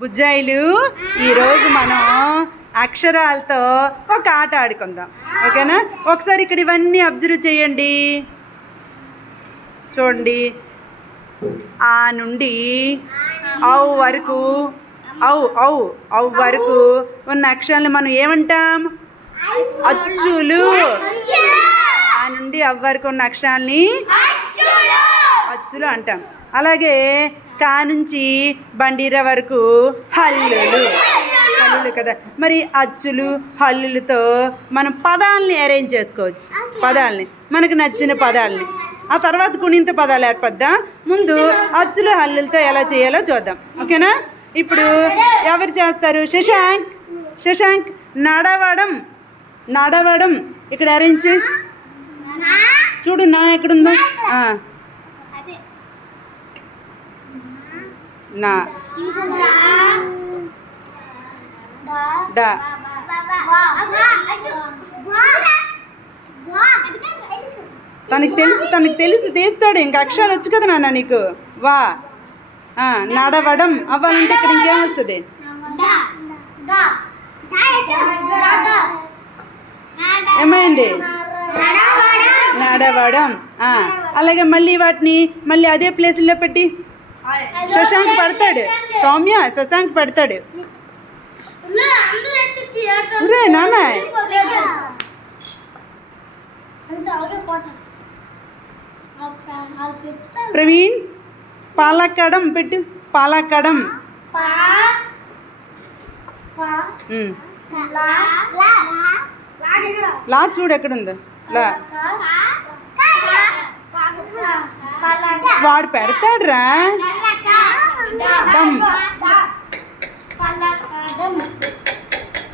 బుజ్జాయిలు ఈరోజు మనం అక్షరాలతో ఒక ఆట ఆడుకుందాం, ఓకేనా? ఒకసారి ఇక్కడ ఇవన్నీ అబ్జర్వ్ చేయండి, చూడండి. ఆ నుండి ఔ వరకు ఔ వరకు ఉన్న అక్షరాలను మనం ఏమంటాం? అచ్చులు. ఆ నుండి అవ్ వరకు ఉన్న అక్షరాల్ని అచ్చులు అంటాం. అలాగే కా నుంచి బండిర వరకు హల్లులు కదా. మరి అచ్చులు హల్లులతో మనం పదాలని అరేంజ్ చేసుకోవచ్చు, పదాలని మనకు నచ్చిన పదాలని. ఆ తర్వాత గుణింత పదాలు ఏర్పద్దాం. ముందు అచ్చులు హల్లులతో ఎలా చేయాలో చూద్దాం, ఓకేనా? ఇప్పుడు ఎవరు చేస్తారు? శశాంక్ నడవడం ఇక్కడ అరేంజ్ చూడు. నా ఎక్కడుందో నా డా. తనకి తెలుసు తీస్తాడు. ఇంక అక్షరాలు వచ్చు కదా నాన్న నీకు. వా నడవడం అవ్వాలంటే ఇక్కడ ఇంకేమొస్తుంది? ఏమైంది? నడవడం. అలాగే మళ్ళీ వాటిని మళ్ళీ అదే ప్లేస్లో పెట్టి శశాంక్ పడతాడు. సౌమ్య శశాంక్ పడతాడు. నాన్న ప్రవీణ్ పాలక్కడం పెట్టు. పాలక్కడం. లా చూడు ఎక్కడుందో. లా వాడు పెడతాడు రా. దమ్